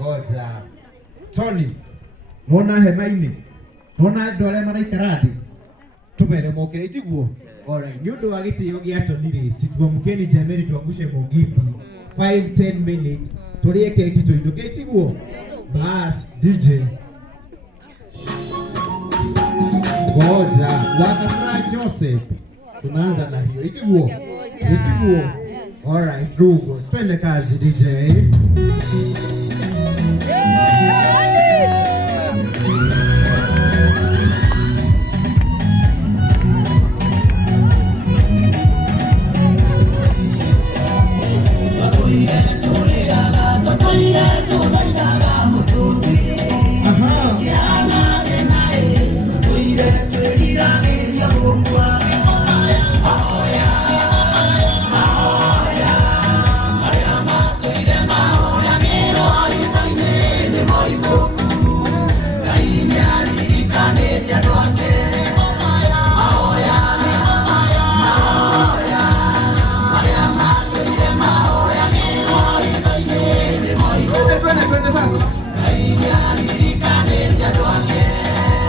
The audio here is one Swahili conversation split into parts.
Ngoja. Tony, mona hema-ini. Mona ndore maraikara thi. Tumere mokire itiguo. Alright, ni undu wa gitio gia Tony ri. Situamukeni Jameri tuangushe mogipi. 5-10 minutes. Tulie keki tuinduke itiguo. Bas, DJ. Ngoja, wakafuna Joseph. Tunaanza na hiyo. Itiguo. Itiguo. Alright, Rugo. Twende kazi DJ.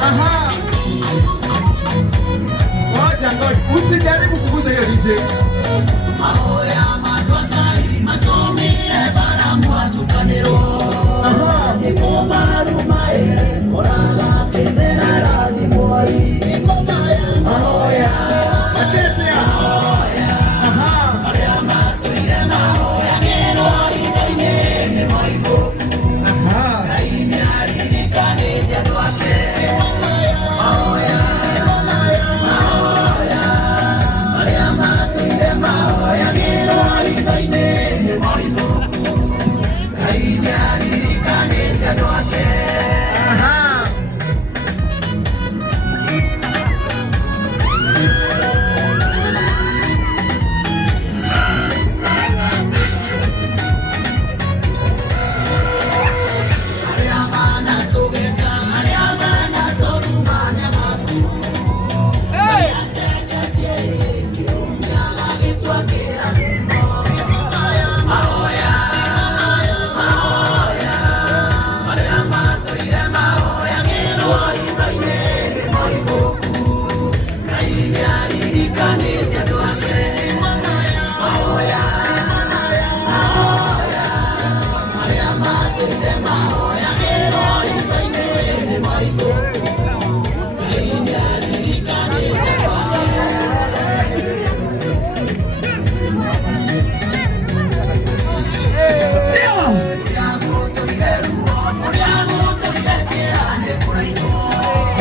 Aha. Ngoja ngoja. Usijaribu kuguza hiyo DJ. Mahoya matwakai matomire baramwa tukaniro. Aha. Ikomarumae oraga pemera razi moi. Mahoya. Matetea. Aha. Mariama tuire mahoya kero itaine ne moibo. Aha. Kainyari dikane jadwake. Mahoya. Mariama tuire mahoya kero itaine ne moibo. Kainyari dikane jadwake. Aha.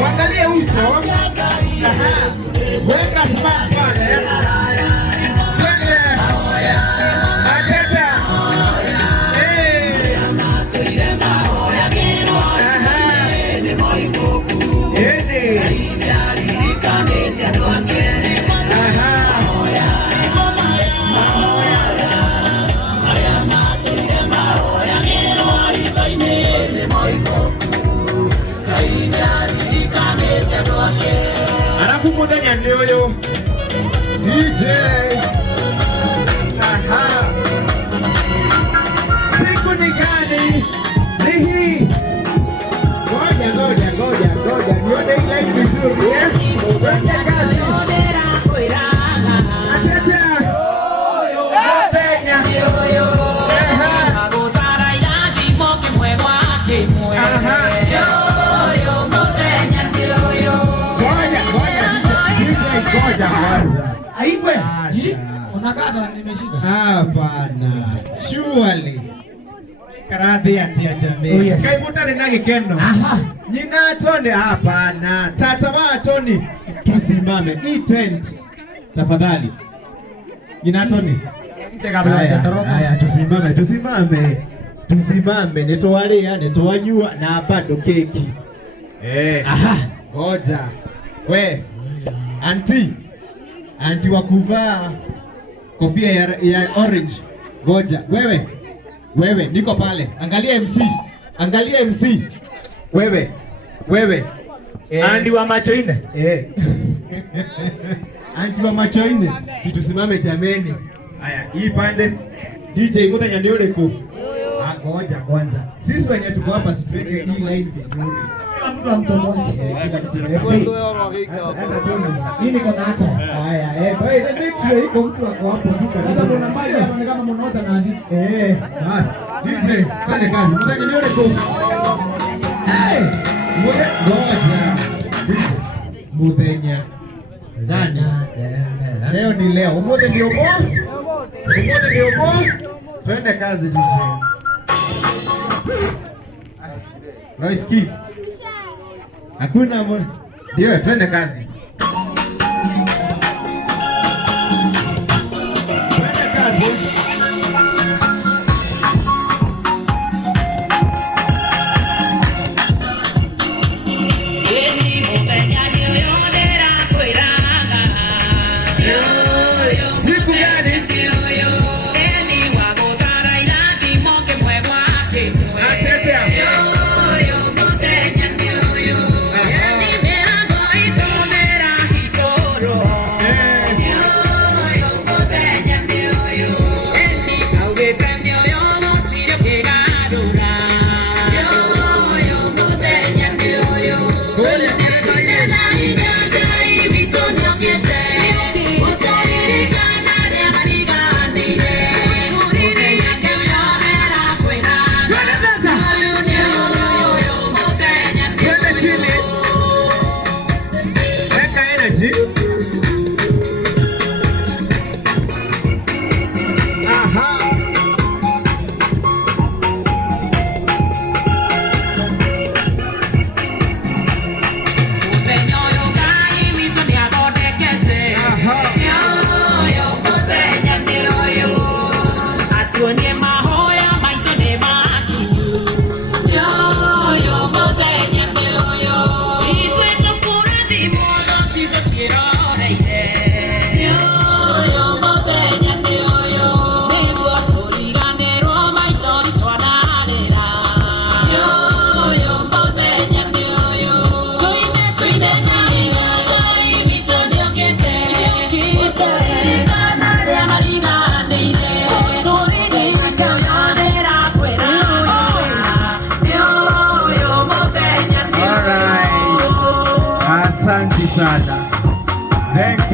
Angalia uso. Aha. Weka smart pale. Twende. Ateta. Eh. Aha. Ende. Alafu Muthenya ndio huyo DJ. Aha. Siku ni gani? Ni hii. Ngoja nione ile vizuri eh. Twende kazi. Ateta. Muthenya. Aha. Ngoja kwanza. Aigwe. Asha. Unakata nimeshika. Hapana. Surely. Karadhi ati ajame. Oh, yes. Kai mutare na gikeno. Aha. Nyina Tony hapana. Tata wa Tony tusimame. Hii tent. Tafadhali. Nyina Tony. Haya tusimame. Nitowalia, nitowanyua na bado keki. Aha. Ngoja. We. Anti wa kuvaa kofia ya orange. Ngoja. Wewe niko pale. Angalia MC. Wewe. Andi wa macho ine. Anti wa macho ine. Si tusimame jameni. Haya, hii pande DJ Muthenya ndio leko. Ngoja kwanza. Sisi wenye tuko hapa situweke hii line vizuri. Kila mtu amtoto wake. Hata Tony. Nini kona hata? Haya, by the make sure iko mtu ako hapo tu kabisa. Sasa kuna mbali hapa ni kama mnaoza na hadi. Basi. DJ, twende kazi. Muthenya ndio leko. Ngoja. Muthenya. Nani? Leo ni leo. Umoja ndio bo. Twende kazi DJ. Roiski. Hakuna mbona. Ndio twende kazi. Twende kazi. Siku gani? Atetea.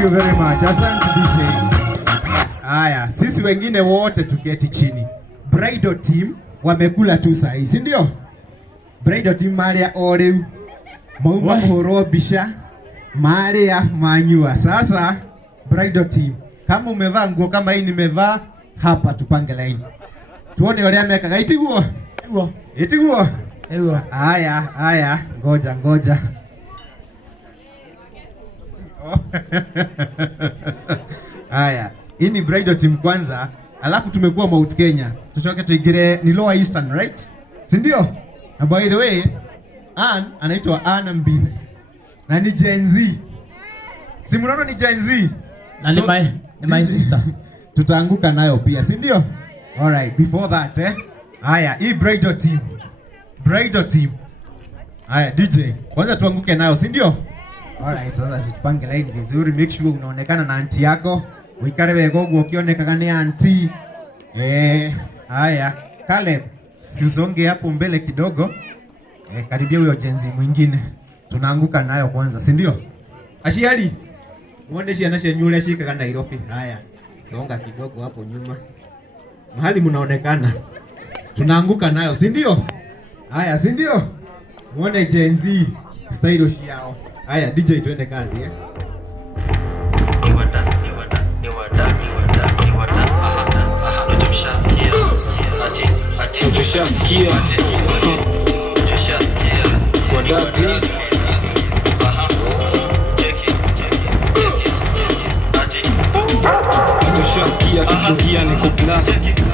you very much. Asante DJ. Haya, sisi wengine wote tuketi chini. Bridal team wamekula tu sahi, si ndio? Bridal team Maria Oreu. Mauma horo bisha. Maria manyua. Sasa bridal team, kama umevaa nguo kama hii nimevaa hapa, tupange line. Tuone wale ameka itiguo. Itiguo. Haya, ngoja. Haya, hii ni bridal team kwanza, alafu tumekuwa Mount Kenya. Tushoke tuigire ni Lower Eastern, right? Si ndio? Na by the way, anaitwa Ann Mbithe. Na ni Gen Z. Si mnaona ni Gen Z? Na ni my sister. Tutaanguka nayo pia, si ndio? Alright, before that haya, hii bridal team. Haya, DJ, kwanza tuanguke nayo, si ndio? Alright, sasa situpange line vizuri, make sure unaonekana na auntie yako. Uikare wegogo ukionekana ni auntie. Haya, Caleb, si usonge hapo mbele kidogo. Karibia huyo jenzi mwingine. Tunaanguka nayo kwanza, si ndio? Ashiari. Muone shi anashe nyule shika kana Nairobi. Haya. Songa kidogo hapo nyuma. Mahali mnaonekana. Tunaanguka nayo, si ndio? Haya, si ndio? Muone jenzi style yao. Haya, DJ tuende kazi Kikiingia niko plus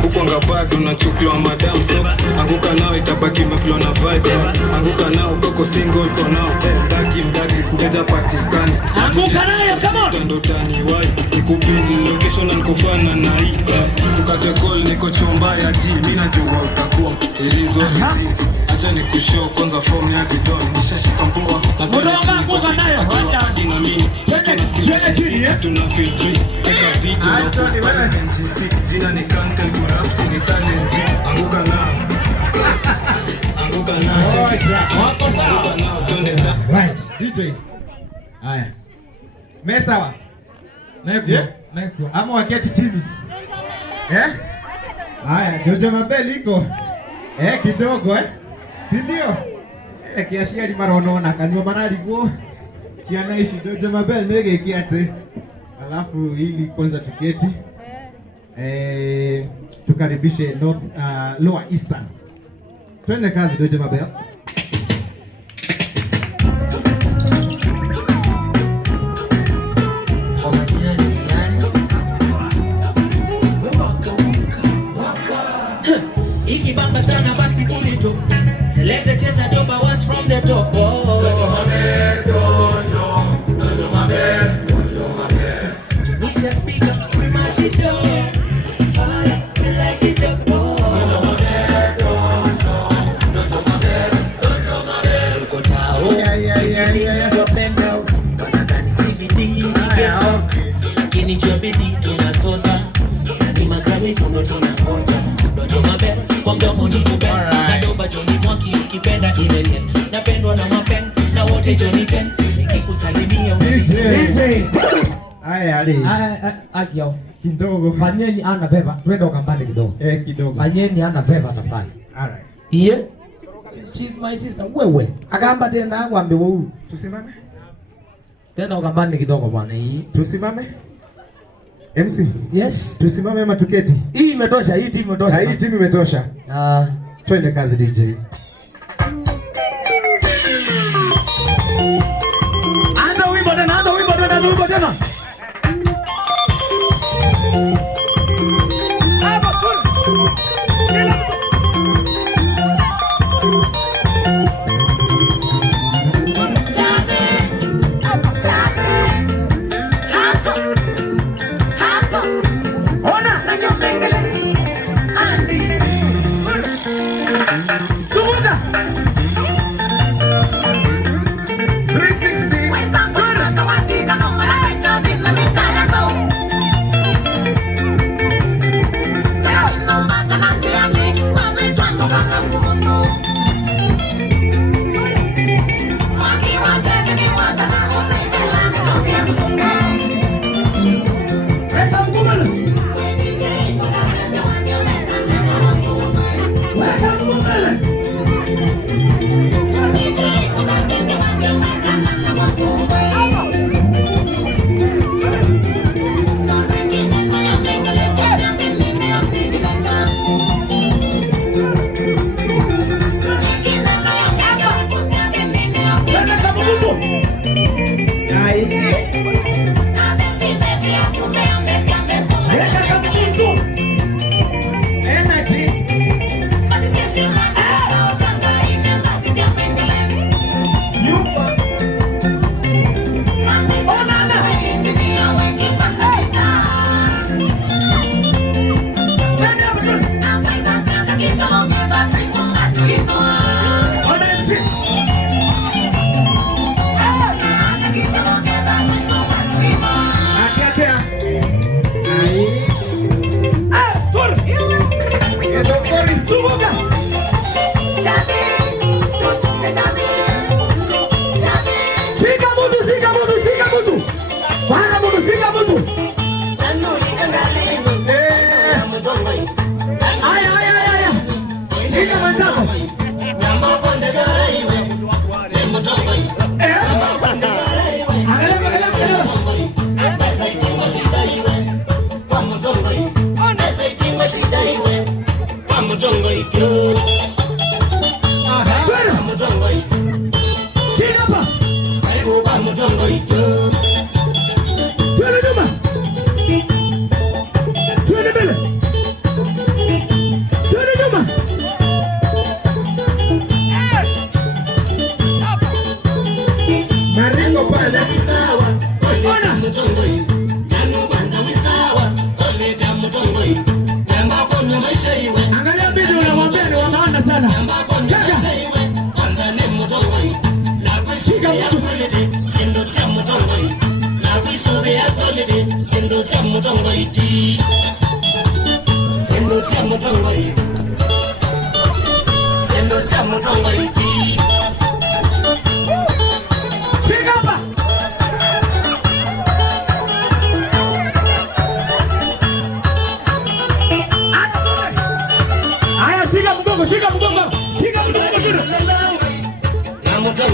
huko ngabado unachukiwa madam, so anguka nao itabaki umeflow na vibe. Anguka nao koko single for now, mdaki singeja patikani. Anguka nayo, come on. Ndo tani wai nikupini location na nikufana na hii sukate call niko chomba ya G, mimi najua utakuwa ilizo hizi. Acha nikushow kwanza form ya bidon nishashika mpoa na anguka nayo, acha dinamini twende chini tuna feel free eka video jina ni Kante Kurapsi ni talent. Anguka nao wako sawa nao twende right DJ. Haya, mesawa Meko ama waketi chini haya, Jojo Mabel iko kidogo si ndio? Kiashiari maronona kanua manaliguo ciana ici Jojo Mabel nege kiate. Alafu ili kwanza tuketi tukaribishe Lower Eastern. Twende kazi Jojo Mabel. Ikibamba sana basi kulito. Select cheza doba once from the top. Jojo Mabel, Jojo Mabel. We just speak up, we mash it up. Fire, we light it up. Jojo Mabel. Uko tao. Yeah. Your penthouse. Wanadhani CBD. Lakini jobidi tunasosa. Lazima kami tunangoja. Jojo Mabel, kwa mdomo nikupenda. Na doba Johnny Mwaki ukipenda imelia. Napendwa na mapen na wote Johnny Ten. Nikikusalimia DJ. Haya ali. Akio Kidogo. Fanyeni ana veva. Twende ukambane kidogo. Kidogo. Fanyeni ana veva tafadhali. Alright. Yeah. She's my sister. Wewe. Akamba tena ngwambe wewe. Tusimame. Tena ukambane kidogo bwana hii. Tusimame. MC. Yes. Tusimame ama tuketi? Hii imetosha, hii timu imetosha. Hii timu imetosha. Twende kazi DJ. Anza wimbo tena. Shika mwenzako.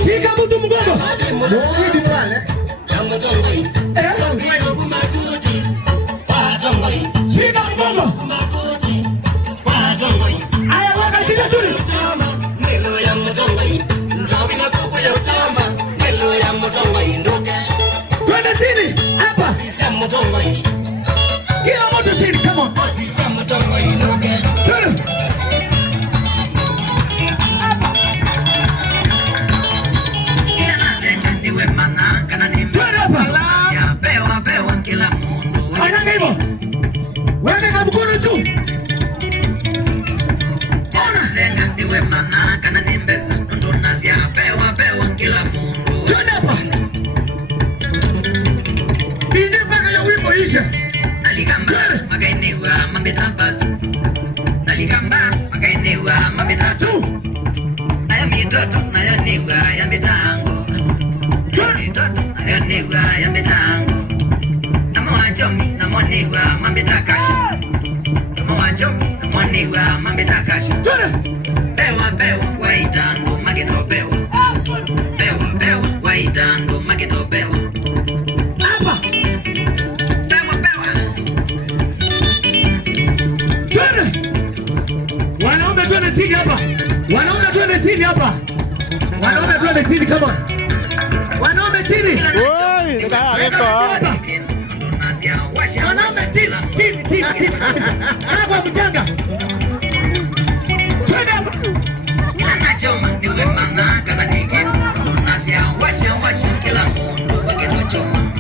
Shika mtu mgongo. Mwidi pale. Shika mgongo. Aya waka shika tuli. Twende sini. Hapa. Kila mtu sini, come on. Weka kabukuru tu. Ona lenga niwe mana kana nimbeza ndo nazia pewa kila mundu. Twende hapa. Hizi mpaka ya wimbo isha. Aligamba magainiwa mambeta bazu. Aligamba magainiwa mambeta tu. Aya mitoto na ya niwa ya mitango. Mitoto na ya niwa ya mitango. Namoniwa mambeta kasha. Namoniwa mambeta kasha. Bewa waitando mageto bewa. Bewa waitando mageto bewa. Hapa. Bewa. Twende. Wanaume twende chini hapa. Wanaume twende chini hapa. Wanaume twende chini, come on. Wanaume chini. Oi, hapa. Wanaume chini. Hapa mchanga. Twende hapa. Anachoma niwe mana kana nigeni. Unasia washa kila mundu wakitochoma.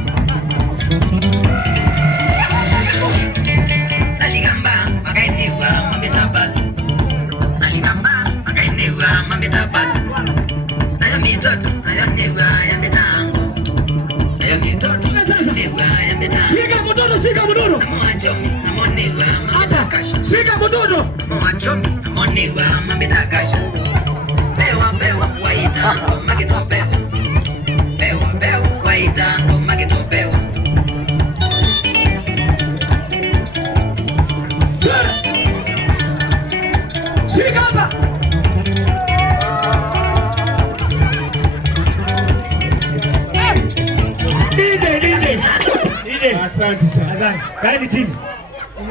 Aligamba magainiwa mambeta bazu. Aligamba magainiwa mambeta bazu. Nayo mitoto nayo niwa ya mitango. Nayo mitoto niwa ya mitango. Shika mtoto. Namoniwa mambeta kasha. Shika mtoto. Namoniwa mambeta kasha. Bewa waitando mageto bewa. Bewa waitando mageto bewa. Shika hapa. DJ. Asante sana. Asante. Kaeni chini.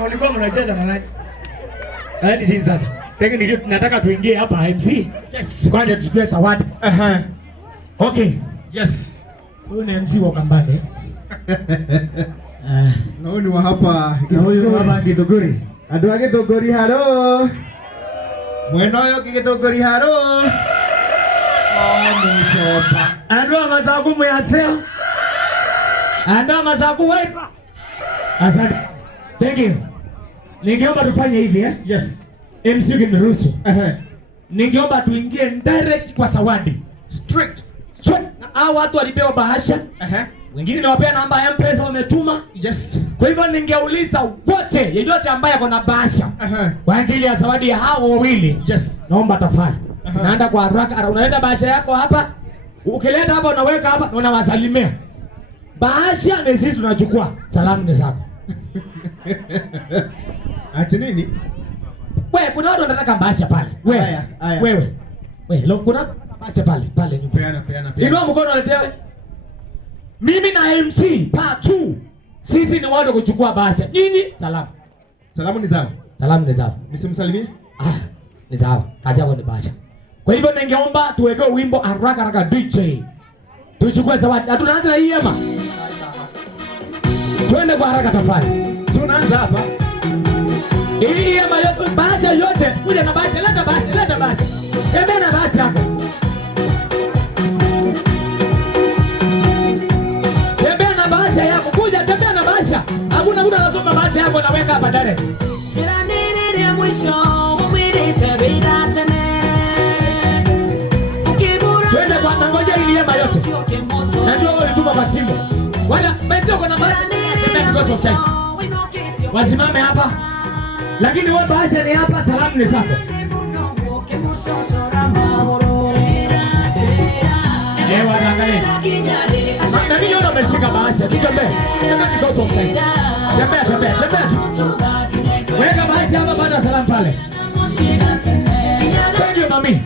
Mlikuwa mnacheza na nani? Kaeni chini sasa. Lakini nataka tuingie hapa MC. Yes. Kwanza tuchukue zawadi. Okay. Yes. Huyu ni MC wa Kambale. Na huyu ni wa hapa. Na huyu hapa Githuguri. Andu a Githunguri haro. Mwena uyu Githunguri haro. Andu a Masaku mwaseo. Andu a Masaku waipa. Asante. Thank you. Ningeomba tufanye hivi Yes. MC kiniruhusu. Ningeomba tuingie direct kwa zawadi. Straight. Na hao watu walipewa bahasha. Wengine nawapea namba ya M-Pesa wametuma. Yes. Kwa hivyo ningeuliza wote yeyote ambaye ako na bahasha kwa ajili ya zawadi ya hao wawili. Yes. Naomba tafadhali. Naenda kwa haraka, unaenda bahasha yako hapa. Ukileta hapa unaweka hapa na unawasalimia. Bahasha ni sisi tunachukua. Salamu ni zako. Ati nini? Wewe kuna watu wanataka basha pale. Wewe. Wewe. Wewe, kuna basha pale nyuma. Peana. Inua mkono aletewe. Mimi na MC part 2. Sisi ni watu kuchukua basha. Nyinyi salamu. Salamu ni zao. Salamu ni zao. Nisimsalimie? Ni sawa. Kazi yako ni basha. Kwa hivyo ningeomba tuweke wimbo haraka DJ. Tuchukue zawadi. Tunaanza na hii hema. Twende kwa haraka tafadhali. Tunaanza hapa. Hii hema yote, basha yote. Kuja na basha, leta basha. Tembea na basha hapo. Tembea na basha yako. Kuja tembea na basha. Hakuna mtu anasoma basha yako na weka hapa direct. Tiranirire mwisho umwirite biratene. Twende kwa nangoja ili hema yote. Najua wewe ulituma kwa simu. Wala basi uko na mara tembea because of time. Wasimame hapa. Lakini wewe basha ni hapa, salamu ni zako. Waangalie. Na mimi naona umeshika bahasha. Tutembee. Tembea because of time. Tembea. Weka bahasha hapa baada ya salamu pale. Thank you mami.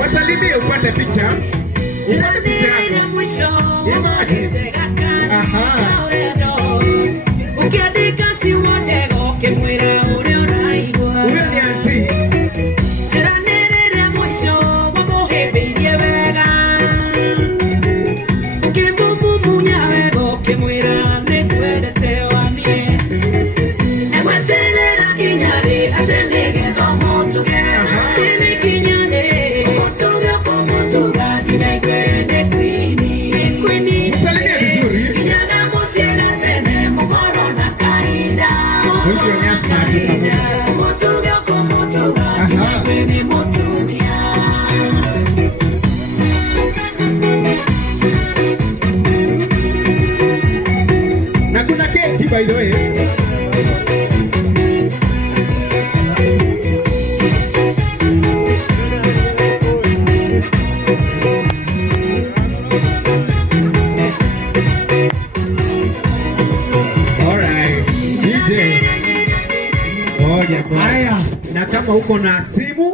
Wasalimie upate picha. Upate picha yako. Imagine. Ukiandika si wote goke mwire ule unaigua. Uwe ni auntie. Tiranirire mwisho wamuhimbirie wega. Ukimumunya wego kimwira nikwendete wanie. Egweterera kinyari atenege tomutuge. Tini kinyari umutuge kumutuga kina ikwende kwini. Msalimie vizuri. Kinyana musiga tene mukoro na kaida. Mwisho ni asma tu pamoja. Umutuge kumutuga kina ikwende mutunia. Na kuna keki by the way. Alright. DJ. Ngoja kwa. Haya. Na kama uko na simu,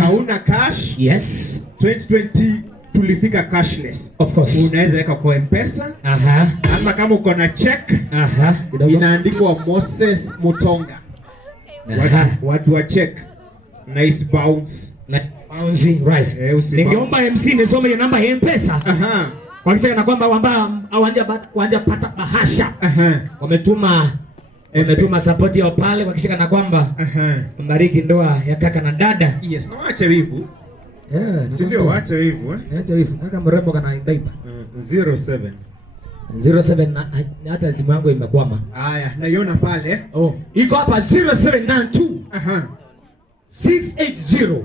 hauna cash, Yes. 2020 tulifika cashless. Of course. Unaweza weka kwa M-Pesa. Ama kama uko na check, inaandikwa Moses Mutonga. Watu wa check. Nice bounce. Bouncy, right. Ningeomba MC nisome hiyo namba ya M-Pesa. Kwa kisha kwamba wanja pata bahasha. Wametuma support yao pale kwa kisha kwamba mbariki ndoa ya kaka na dada. Yes, na waache wivu. Si ndio waache wivu Acha wivu. Kaka mrembo kana daipa. 07 na hata simu yangu imekwama. Haya, naiona pale. Iko hapa 0792. 680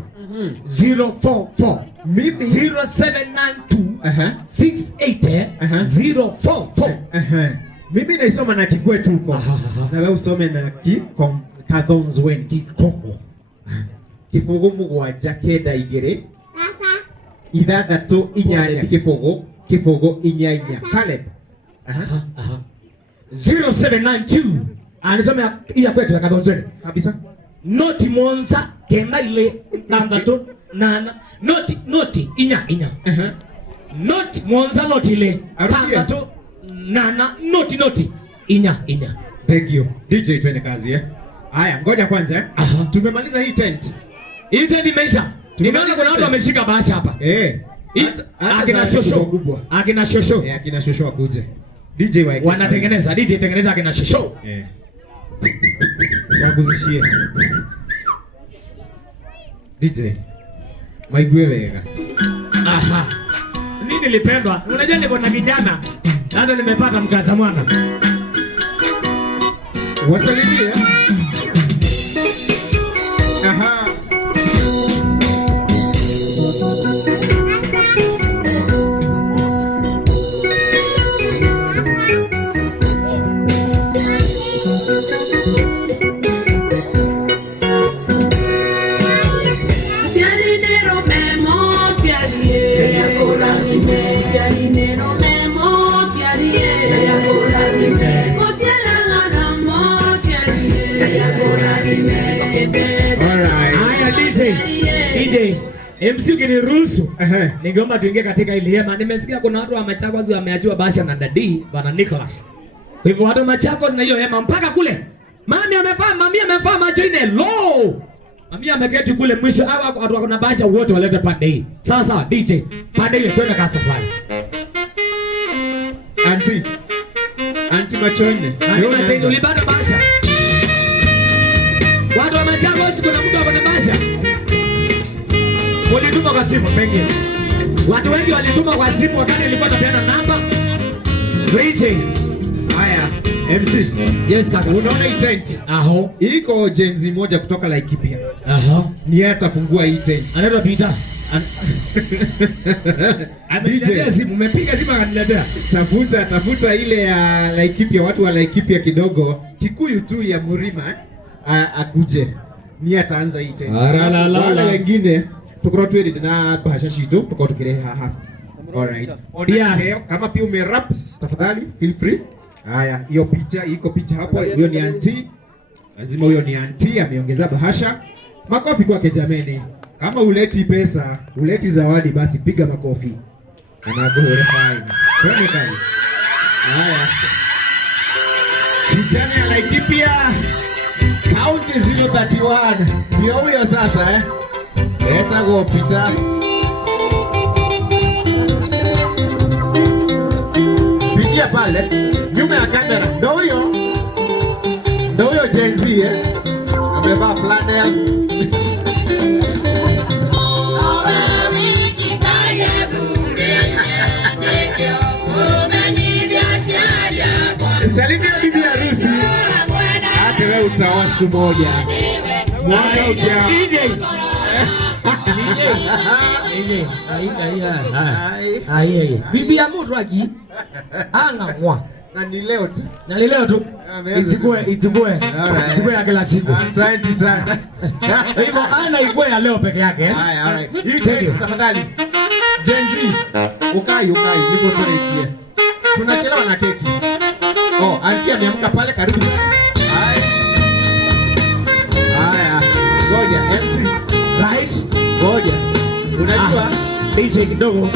044. Mimi 0792 680 044. Mimi naisoma na Kikwetu huko. Na wewe usome na Kathonswen Kikongo. Kifungu mugwanja kenda igiri. Ithathatũ inyanya kifungu inyanya. Caleb. 0792. Anasema ya kwetu ya Kathonswen. Kabisa. Noti Monza kenda ile tandatu nana. Noti inya. Noti Monza noti ile tandatu nana noti inya. Thank you. DJ twende kazi Haya, ngoja kwanza tumemaliza hii tent. Hii tent imeisha. Nimeona kuna watu wameshika bahasha hapa. Akina shosho. Akina shosho wakuje. DJ waeke. Wanatengeneza, DJ tengeneza akina shosho. Waguzishie. DJ. Maigwe wega. Mimi nilipendwa. Unajua niko na kijana. Sasa nimepata mkaza mwana. Wasalimie. Siarinero memo, siarinero memo, Haya DJ MC ukiniruhusu ningeomba tuingie katika ile hema. Nimesikia kuna watu wa Machakos wameachiwa Basha na Dadi bana Nicholas. Kwa hivyo watu wa Machakos na hiyo hema mpaka kule. Mami amefaa macho ine low. Mami ameketi kule mwisho au watu wako na Basha wote walete pande hii. Sawa DJ. Pande ile twende kwa safari. Anti macho ine. Anti ulibada Basha. Watu wa Machakos kuna mtu wako na Basha. Walituma kwa simu pengine. Watu wengi walituma kwa simu wakati nilikuwa napeana namba. Reaching. Haya, MC. Yes kaka. Unaona hii tent? Aho. Iko jenzi moja kutoka Laikipia. Aho. Ni yeye atafungua hii tent. Anaitwa Peter. DJ simu, umepiga simu akaniletea. Tafuta ile ya Laikipia, watu wa Laikipia kidogo. Kikuyu tu ya Murima akuje. Ni ataanza hii tent. Wale wengine tukoro tweet na bahasha shito tukao tukire haha. Alright. Kama pia umerap tafadhali feel free. Haya, hiyo picha iko picha hapo. Huyo ni auntie. Lazima huyo ni auntie ameongeza bahasha. Makofi kwake jameni. Kama uleti pesa, uleti zawadi basi piga makofi. Anagore fine. Twende kali. Haya. Kijana ya Laikipia County 031. Ndio huyo sasa Leta go pita. Pitia pale nyuma ya kamera. Ndio huyo Gen Z amevaa flannel. Salimia bibi harusi. Hata wewe utaoa siku moja. Mwaka ujao. Bibi ya mtu aki angangwa na ni leo tu. Ichukue ya kila siku. Asante sana. Hivyo ana ikue ya leo peke yake. Haya, alright. Hii text tafadhali. Gen Z. Ukai niko tunaingia. Tunachelewa na keki. Oh, auntie ameamka pale, karibu sana. Haya. Ngoja MC. Right? Ngoja. Unajua DJ kidogo.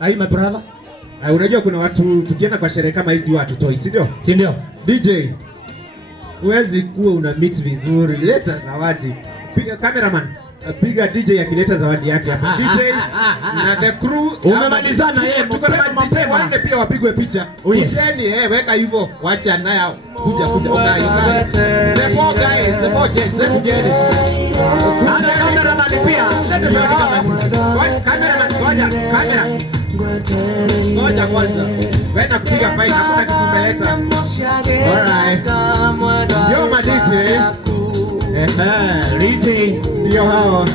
Ai my brother. Unajua kuna watu tukienda kwa sherehe kama hizi watu toi, si ndio? Si ndio? DJ. Huwezi kuwa una mix vizuri. Leta zawadi. Piga cameraman. Piga DJ akileta zawadi yake hapa. DJ na the crew unamalizana yeye mapema. Wale pia wapigwe picha. Kujeni weka hivyo. Wacha naye kuja ukai. The four guys, the four gents, kujeni. Ana cameraman pia. Leta zawadi kama sisi. Cameraman kamera. Ngoja kwanza. Wewe kupiga fine, hakuna kitu umeleta. Alright. Ndio ma DJ. DJ ndio hao.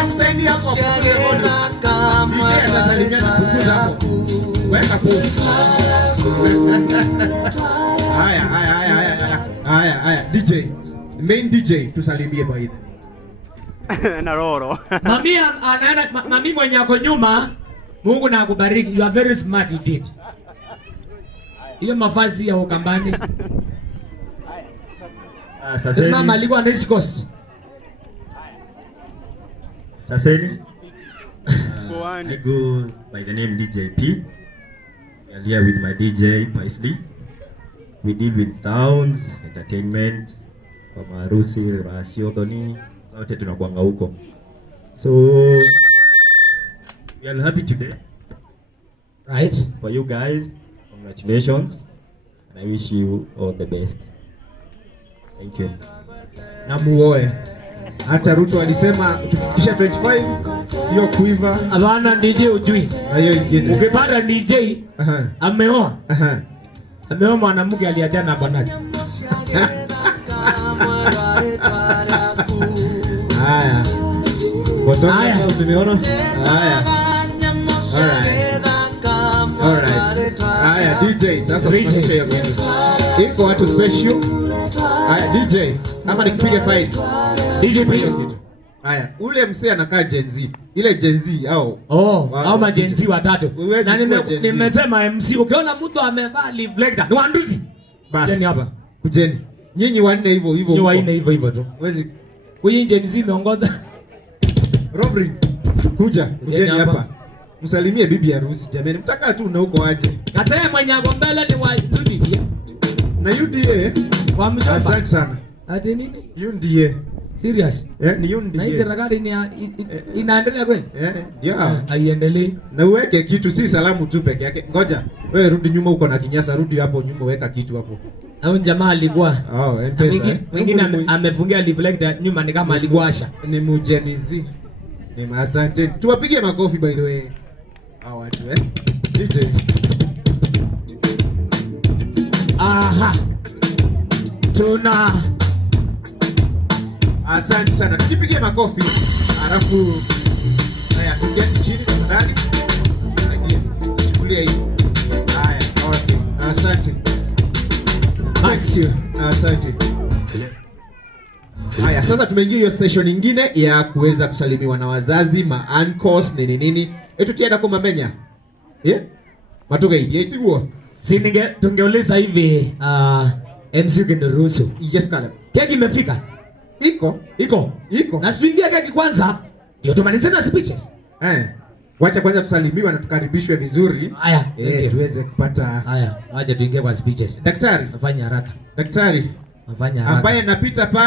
Simsaidie hapo kupunguza bodi. DJ atasalimia kupunguza hapo. Weka pause. Haya. DJ. Main DJ tusalimie baadhi. Na roro. Mami mwenye ako nyuma, Mungu na akubariki. You are very smart you did. Hiyo mavazi ya Ukambani. Saseni. Mama alikuwa na East Coast. Saseni. I go by the name DJ P. I'm here with my DJ Paisley. We deal with sounds, entertainment, kwa maharusi, rasio, doni, zote tunakuanga huko. So we are happy today. Right. For you guys, congratulations. And I wish you all the best. Thank you. Na muoe. Hata Ruto alisema tukifikisha 25 sio kuiva. Abana DJ ujui. Hayo ingine. Ukipata DJ ameoa. Ameoa mwanamke aliachana na bwanake. Haya. Haya. Umeona? Haya. Alright. Haya DJ, sasa tunaonyesha hiyo kitu. Iko watu special. Haya DJ, ama nikipige fight. DJ pia kitu. Haya, ule msee anakaa Gen Z. ile Gen Z au au majenzi watatu. Huwezi Na kuwa Gen Z. nimesema MC ukiona mtu amevaa reflector ni wanduzi. Basi Jeni hapa. Kujeni. Nyinyi wanne hivyo hivyo. Ni wanne hivyo tu. Huwezi Huyu Gen Z imeongoza. Robin. Kujeni hapa. Msalimie bibi harusi jamani. Mtaka tu na huko aje. Kasema mwenye ako mbele ni wa UDA. Na UDA. Kwa mjomba. Asante sana. Ati nini? UDA. Serious? Ni UDA. Na hii serikali ni inaendelea kweli? Ndio. Haiendelee. Na uweke kitu, si salamu tu peke yake. Ngoja, wewe rudi nyuma, uko na kinyasa, rudi hapo nyuma, weka kitu hapo. Au jamaa alikuwa M-Pesa. Mwingine amefungia reflector nyuma ni kama alikuasha. Ni mujenizi. Ni asante. Tuwapigie makofi by the way. Hao watu DJ. Aha. Tuna asante sana. Tukipigie makofi. Alafu haya tuketi chini tafadhali. Chukulia hii. Haya, okay. Asante. Asante. Haya, sasa tumeingia hiyo session nyingine ya kuweza kusalimiwa na wazazi, uncles nini. Tienda kwa mamenya. Matoka hivi, itiguo. Tungeuliza hivi MC ukiniruhusu. Yes, Caleb. Keki imefika? Iko. Na tuingie keki kwanza. Ndio tumalize na speeches. Wacha kwanza tusalimiwe na tukaribishwe vizuri. Haya, tuweze kupata. Haya, wacha tuingie kwa speeches. Daktari, afanye haraka. Daktari, afanye haraka. Ambaye napita pale